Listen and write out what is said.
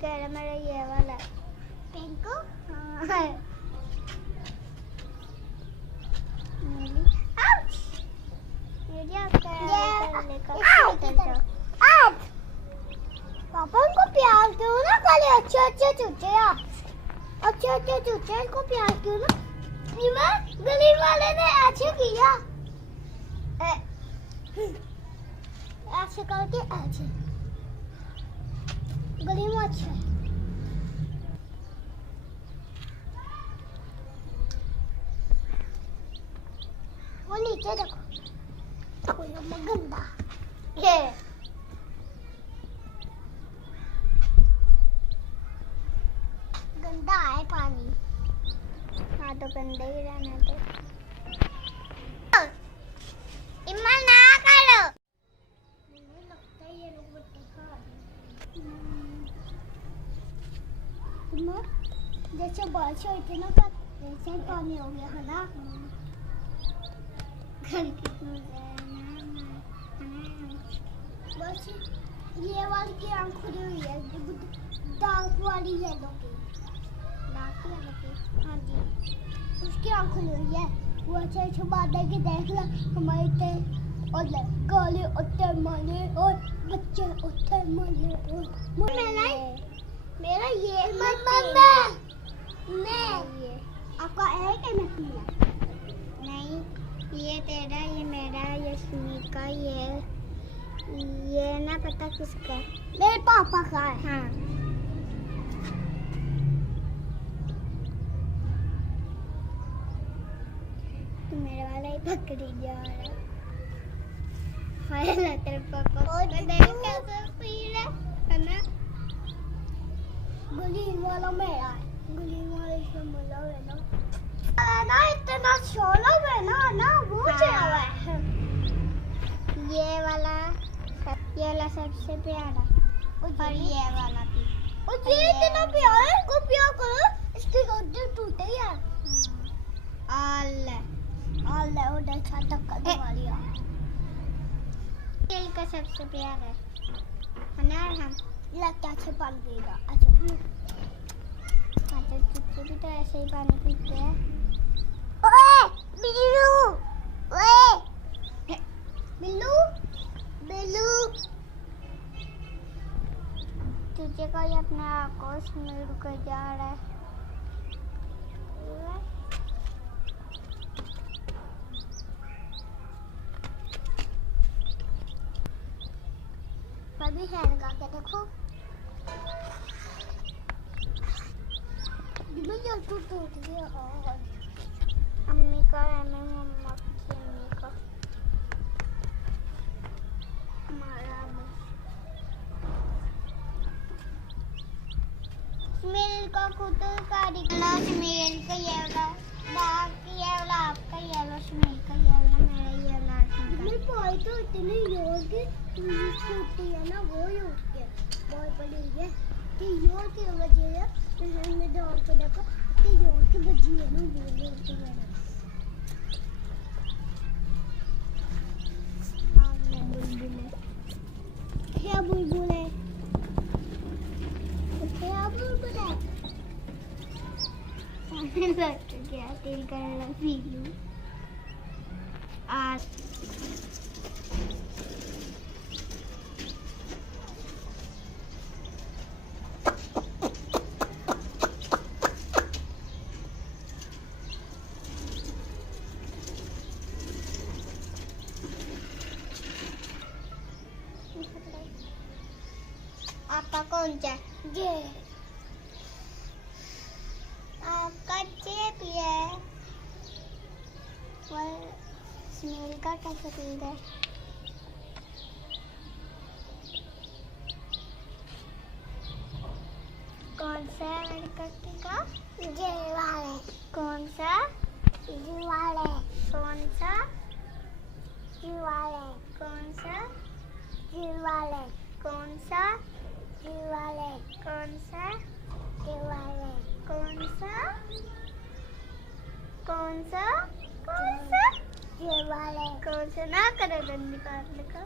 कह रहा मेरा ये वाला पिंक। हाँ पापा उनको प्यार क्यों ना खाली अच्छे अच्छे चूचे को प्यार क्यों ना गली वाले ने ऐसे किया ऐसे करके ऐसे गली में अच्छा है। वो नीचे देखो कोई गंदा ये गंदा है पानी। हाँ तो गंदा ही रहना दे। इम्मा ना करो। मुझे लगता है ये लोग बट्टे खा रहे हैं। जैसे बारिश हुई थी ना वैसे ही पानी हो गया है ना। घर कितनी बस ये वाली की आँख खुली हुई है डार्क वाली येलो की हाँ जी उसकी आँख खुली हुई है। वो अच्छे अच्छे बादल के देख लो हमारे ते और काले उत्ते माले और बच्चे उत्ते माले और मेरा ये मैं आपका है क्या नहीं ये तेरा ये मेरा ये सुनी का ये ना पता किसका मेरे पापा का है। हाँ तो मेरे वाला ही पकड़ी जा रहा है तेरे पापा और देख कैसे फील है ना। गुली वाला मेरा है गुली वाले से मिला है ना इतना शोला है ना वो हुआ है। ये वाला सबसे प्यारा और ये वाला भी और ये इतना प्यारा है इसको प्यार करो इसकी रोटी टूटे यार। आले उधर छाता कर दिया तेल का सबसे प्यारा है ना। हम लगता है पानी पीगा अच्छा चुच्चे भी तो ऐसे ही पानी पीते हैं। ओए बिल्लू ओए बिल्लू तुझे कोई अपने आकाश में रुक जा रहा है। अभी है लगा के देखो टूट गया अम्मी का है मम्मा की अम्मी का हमारा स्मेल का कुत्ते का दिखना स्मेल का ये वाला डार्क ये वाला आपका येलो स्मेल का ये वाला मेरा ये वाला मेरे भाई तो इतने योर की छोटी है ना वो योर के बहुत बड़ी है कि योर की वजह है हमने डॉग को देखा कि योर की वजह है ना वो योर की वजह क्या बुलबुल है क्या बुलबुल है लग गया तेल करना पी लूं आज आपका कौन सा ये आपका जेब है और स्मेल का कैसे फील है। कौन सा लड़का का ये वाले कौन सा ये वाले कौन सा ये वाले कौन सा ये वाले कौन सा ये वाले कौन सा ये वाले कौन सा कौन सा कौन सा ये वाले कौन सा ना करो निकाल का